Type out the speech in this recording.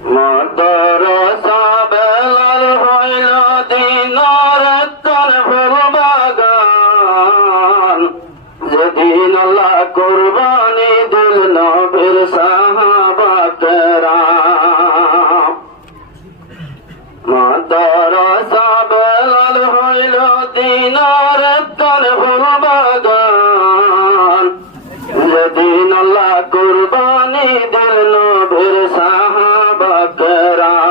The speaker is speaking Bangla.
মাদ্রাসা বেলাল হইল দিনার তন ফুল বাগান, যেদিন আল্লাহ কুরবানি দিল নবীর সাহাবা কেরাম। মাদ্রাসা বেলাল হইল দিনার তন ফুল বাগান, যেদিন আল্লাহ কুরবানি দিল নবীর সাহাবা কেরাম।